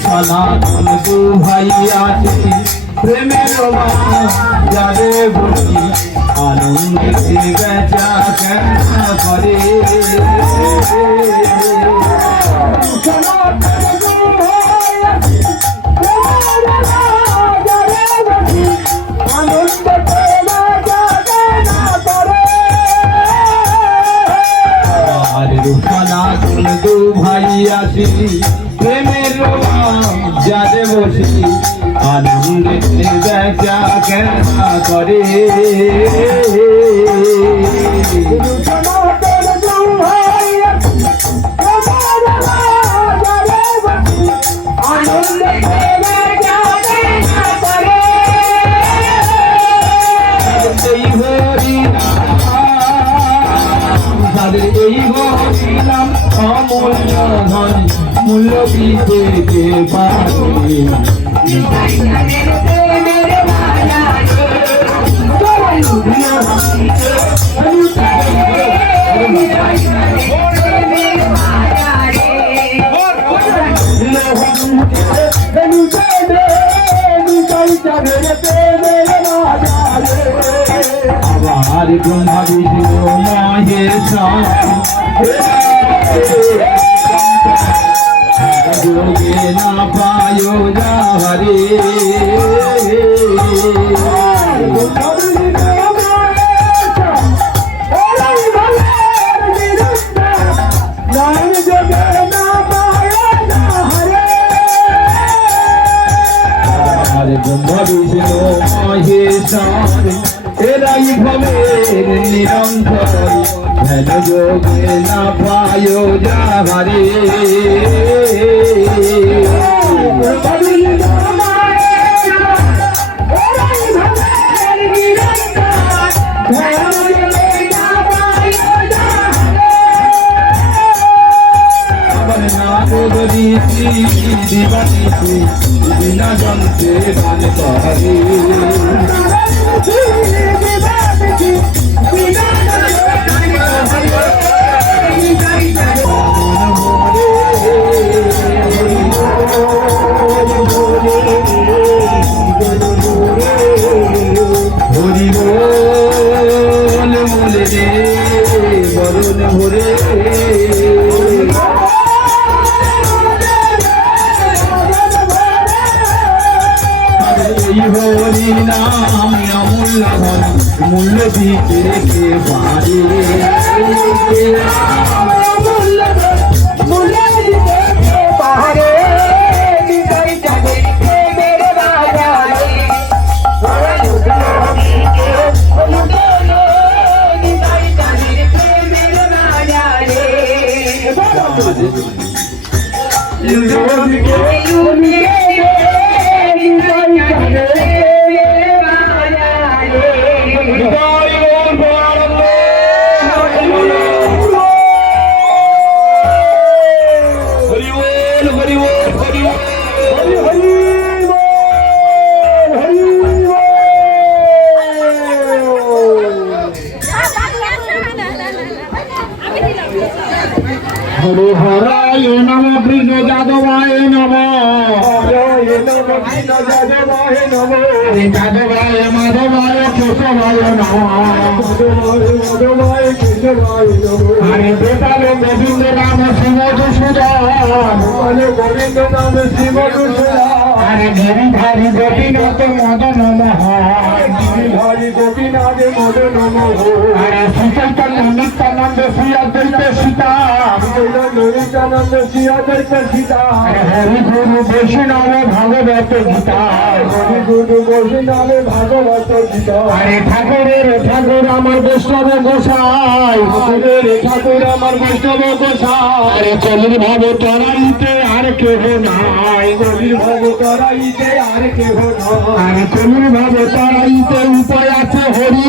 সনাতন দু ভাই আছে প্রেমের যারে বলি আনন্দে বেচা কেন করে সনাতন দু ভাই আসি প্রেমের যারে বসি আনন্দে বেচা কেন করে অমূল্য ধন মূল্য দিতে কে পারে আবার ব্রহ্মা বিষ্ণু মহেশ্বর যোগে না পায়ো যাহারে ব্রহ্মা বিষ্ণু মহেশ্বর এরাই ভবের নিরন্তর ধ্যান যোগে না পায়ো যাহারে বিনা যন্ত্রে গান করে হরি বল বলে রে বরুণ ভরে হরি নাম অমূল্য ধন মূল্য দিতে কে পারে হরে হরায় নম কৃষ্ণ যাদবায় নম যাদবায় মাধবায় কেশবায় নম হরে গোপাল গোবিন্দ নাম শিবধূষূদন গোবিন্দ নাম শিবধূষূদন হরে গিরিধারী গোপীনাথ মদন নমঃ গিরিধারী গোপীনাথ মদন নমঃ হরে শ্রীচৈতন্য নিত্যানন্দ শ্রী অদ্বৈত সীতা নিত্যানন্দ শ্রী অদ্বৈত সীতা হরি গুরু বৈষ্ণব ভাগবত গীতা হরি গুরু বৈষ্ণব ভাগবত গীতা হরে ঠাকুরের ঠাকুর আমার বৈষ্ণব গোসাই ঠাকুরের ঠাকুর আমার বৈষ্ণব গোসাই হরে কলির ভাব তরাইতে আর কেহ নাই কলির ভাব তরাইতে আর কেহ নাই কলির ভাব তরাইতে উপায় আছে হরি